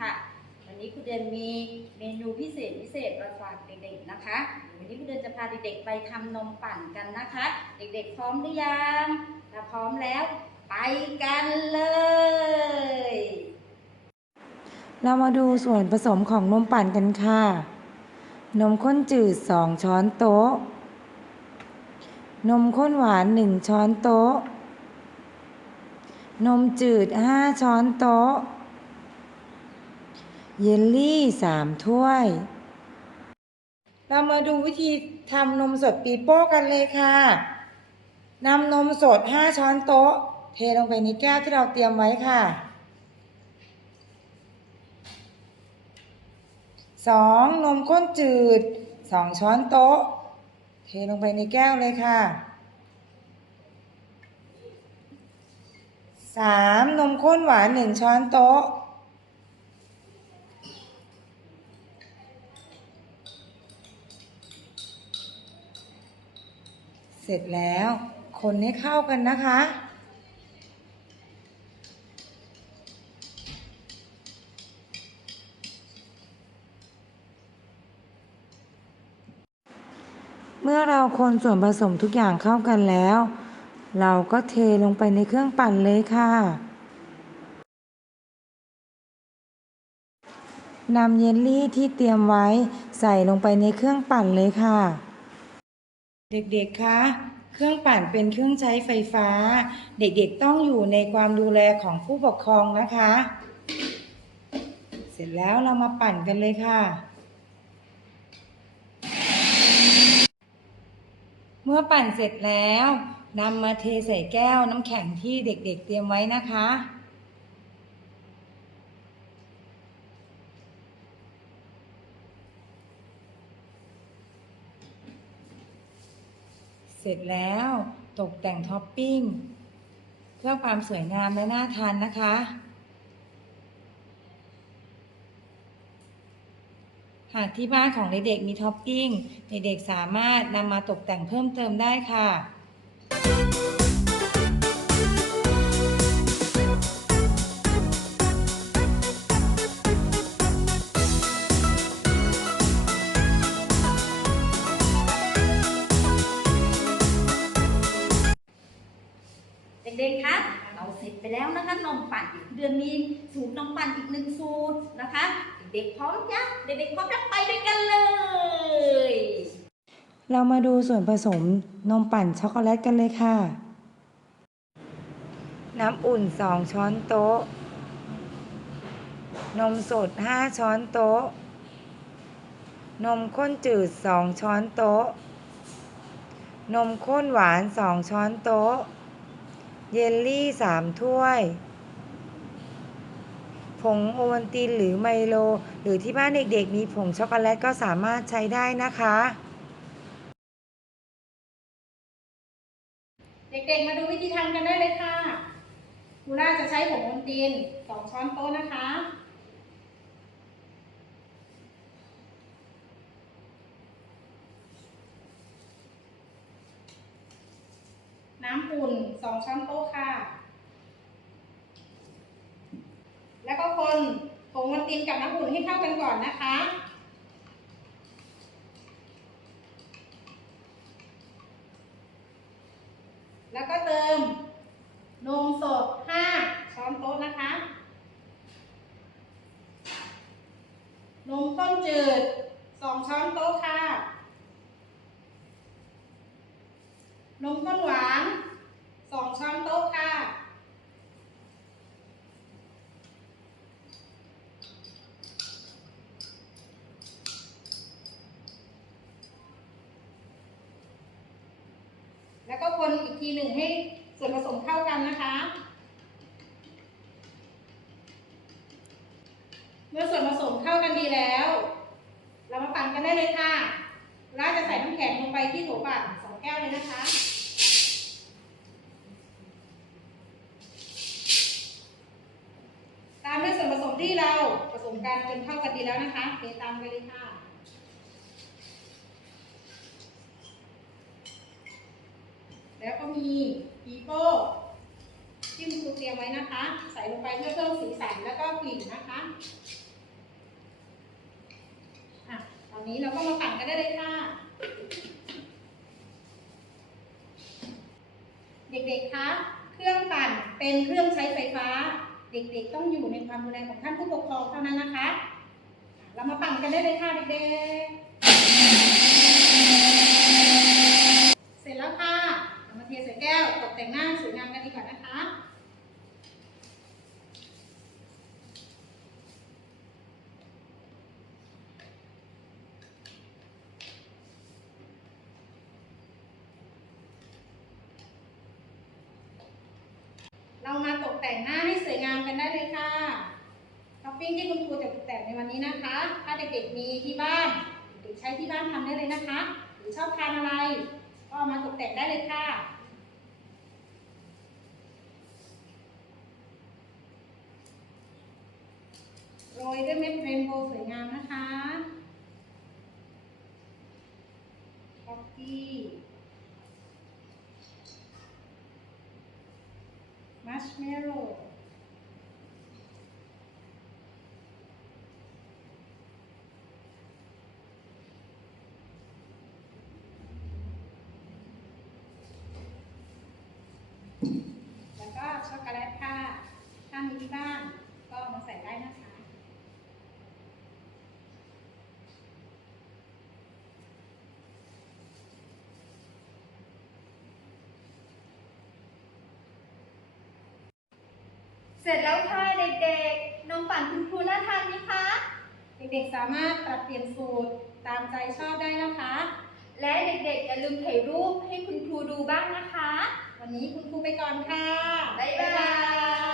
ค่ะ วันนี้ครูเดือนมีเมนูพิเศษพิเศษมาฝากเด็กๆนะคะ วันนี้ครูเดือนจะพาเด็กๆไปทำนมปั่นกันนะคะ เด็กๆพร้อมหรือยังถ้าพร้อมแล้วไปกันเลย เรามาดูส่วนผสมของนมปั่นกันค่ะ นมข้นจืด 2 ช้อนโต๊ะ นมข้นหวาน 1 ช้อนโต๊ะนมจืด 5 ช้อนโต๊ะ เยลลี่3ถ้วย เรามาดูวิธีทำนมสดปีโป้กันเลยค่ะนำนมสด5ช้อนโต๊ะ เทลงไปในแก้วที่เราเตรียมไว้ค่ะสองนมข้นจืดสองช้อนโต๊ะ เทลงไปในแก้วเลยค่ะสามนมข้นหวานหนึ่งช้อนโต๊ะ เสร็จแล้ว คนให้เข้ากันนะคะ เมื่อเราคนส่วนผสมทุกอย่างเข้ากันแล้ว เราก็เทลงไปในเครื่องปั่นเลยค่ะนำเยลลี่ที่เตรียมไว้ใส่ลงไปในเครื่องปั่นเลยค่ะ เด็กๆ คะ เครื่องปั่นเป็นเครื่องใช้ไฟฟ้า เด็กๆ ต้องอยู่ในความดูแลของผู้ปกครองนะคะ เสร็จแล้วเรามาปั่นกันเลยค่ะ เมื่อปั่นเสร็จแล้วนำมาเทใส่แก้วน้ำแข็งที่เด็กๆ เตรียมไว้นะคะ เสร็จแล้วตกแต่งท็อปปิ้ง เพื่อความสวยงามและน่าทานนะคะ หากที่บ้านของเด็กๆมีท็อปปิ้ง เด็กๆสามารถนำมาตกแต่งเพิ่มเติมได้ค่ะ ดือนมีสูตรนมปั่นอีกหนึ่งสูตรนะคะ เด็กพร้อมยังเด็กๆพร้อมแล้วไปด้วยกันเลย เรามาดูส่วนผสมนมปั่นช็อกโกแลตกันเลยค่ะ น้ำอุ่น 2 ช้อนโต๊ะ นมสด 5 ช้อนโต๊ะ นมข้นจืด 2 ช้อนโต๊ะ นมข้นหวาน 2 ช้อนโต๊ะ เยลลี่ 3 ถ้วย ผงโอวัลตินหรือไมโล หรือที่บ้านเด็กๆ มีผงช็อกโกแลตก็สามารถใช้ได้นะคะ เด็กๆ มาดูวิธีทำกันได้เลยค่ะครูน่าจะใช้ผงโอนตีนสองช้อนโต๊ะนะคะน้ำอุ่นสองช้อนโต๊ะค่ะ แล้วก็ คนผงโอนตีนกับน้ำอุ่นให้เข้ากันก่อนนะคะ แล้วก็เติมนมสด 5 ช้อนโต๊ะนะคะ นมข้นจืด 2 ช้อนโต๊ะค่ะ นมข้นหวาน 2 ช้อนโต๊ะค่ะ แล้วก็คนอีกทีหนึ่งให้ส่วนผสมเข้ากันนะคะ เมื่อส่วนผสมเข้ากันดีแล้ว เรามาปั่นกันได้เลยค่ะเราจะใส่น้ำแข็งลงไปที่โถปั่นสองแก้วเลยนะคะตามด้วยส่วนผสมที่เราผสมกันจนเข้ากันดีแล้วนะคะเทตามกันเลยค่ะ แล้วก็มีปีโป้จิ้มซูเตรียไว้นะคะ ใส่ลงไปเพื่อเพิ่มสีสันแล้วก็กลิ่นนะคะอะตอนนี้เราก็มาปั่นกันได้เลยค่ะ เด็กๆคะเครื่องปั่นเป็นเครื่องใช้ไฟฟ้า เด็กๆต้องอยู่ในความดูแลของท่านผู้ปกครองเท่านั้นนะคะ เรามาปั่นกันได้เลยค่ะเด็กๆ แต่งหน้าสวยงามกันดีกว่านะคะเรามาตกแต่งหน้าให้สวยงามกันได้เลยค่ะท็อปปิ้งที่คุณครูจะตกแต่งในวันนี้นะคะ ถ้าเด็กๆมีที่บ้านเด็กใช้ที่บ้านทำได้เลยนะคะ หรือชอบทานอะไร ก็มาตกแต่งได้เลยค่ะ โรยด้วยเม็ดเรนโบว์สวยงามนะคะท็อปปี้มัชเมลโล่แล้วก็ช็อกโกแลตค่ะ ถ้ามีที่บ้านก็มาใส่ได้นะคะ เสร็จแล้วค่ะเด็กๆ นมปั่นคุณครูน่าทานไหมคะ เด็กๆ สามารถปรับเปลี่ยนสูตรตามใจชอบได้นะคะ และเด็กๆ อย่าลืมถ่ายรูปให้คุณครูดูบ้างนะคะ วันนี้คุณครูไปก่อนค่ะ บ๊ายบาย